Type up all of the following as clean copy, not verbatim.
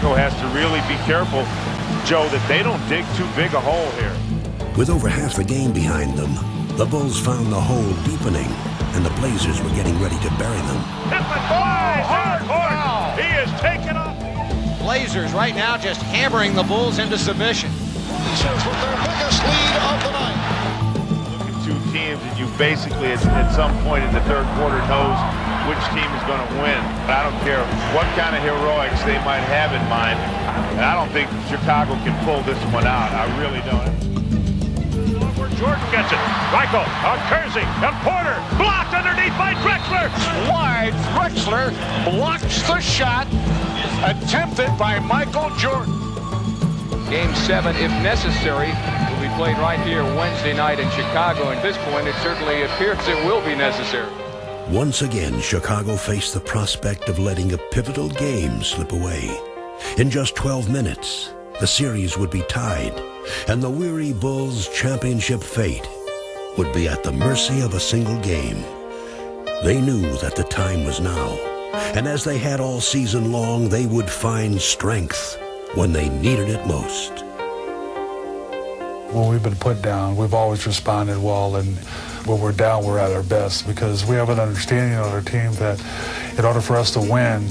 Chicago has to really be careful, Joe, that they don't dig too big a hole here. With over half the game behind them, the Bulls found the hole deepening, and the Blazers were getting ready to bury them. Hard foul! He is taken off. Blazers right now just hammering the Bulls into submission. Blazers with their biggest lead of the night. Look at two teams, and you basically, at some point in the third quarter, knows which team is going to win. I don't care what kind of heroics they might have in mind, and I don't think Chicago can pull this one out. I really don't. Where Jordan gets it. Michael on Kersey and Porter blocked underneath by Drexler. Wide, Drexler blocks the shot attempted by Michael Jordan. Game 7, if necessary, will be played right here Wednesday night in Chicago. At this point, it certainly appears it will be necessary. Once again, Chicago faced the prospect of letting a pivotal game slip away. In just 12 minutes, the series would be tied, and the weary Bulls' championship fate would be at the mercy of a single game. They knew that the time was now, and as they had all season long, they would find strength when they needed it most. When we've been put down, we've always responded well, and when we're down, we're at our best, because we have an understanding on our team that in order for us to win,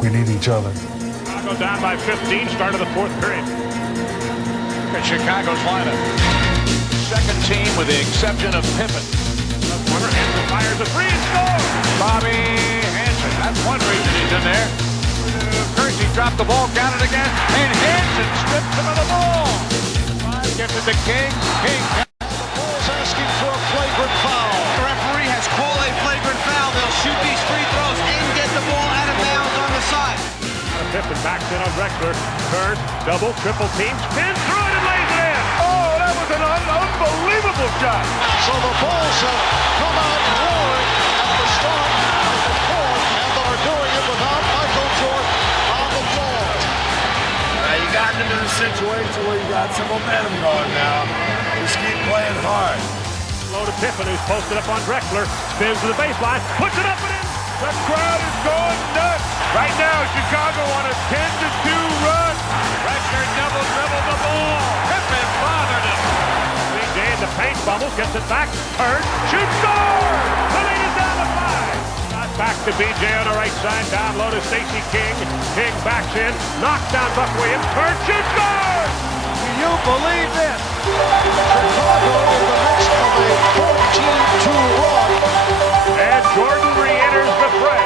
we need each other. Chicago down by 15, start of the fourth period. Look at Chicago's lineup. Second team with the exception of Pippen. Corner, Hanson fires a three and scores. Bobby Hansen, that's one reason he's in there. Kersey dropped the ball, got it again, and Hansen strips him of the ball. Gives it to King. King. The Bulls asking for a flagrant foul. The referee has called a flagrant foul. They'll shoot these free throws and get the ball out of bounds on the side. Pippen backs in on Drexler. Turns, double, triple team, spins through it and lays it in. Oh, that was an unbelievable shot. So the Bulls have come out roaring at the start of the fourth, and are doing it without Michael Jordan on the floor. You got into the situation where you got some momentum going now. Just keep playing hard. Low to Pippen, who's posted up on Drexler. Spins to the baseline, puts it up and in. The crowd is going nuts. Right now, Chicago on a 10-2 run. Drexler double dribbled the ball. Pippen bothered him. BJ in the paint, bubbles, gets it back, turns, shoots, scores! The lead is down to 5. Not back to BJ on the right side, down low to Stacey King. King backs in, knocks down Buck Williams, turns, shoots, scores! Do you believe this? Chicago in the midst of a 14-2 run. And Jordan re-enters the fray.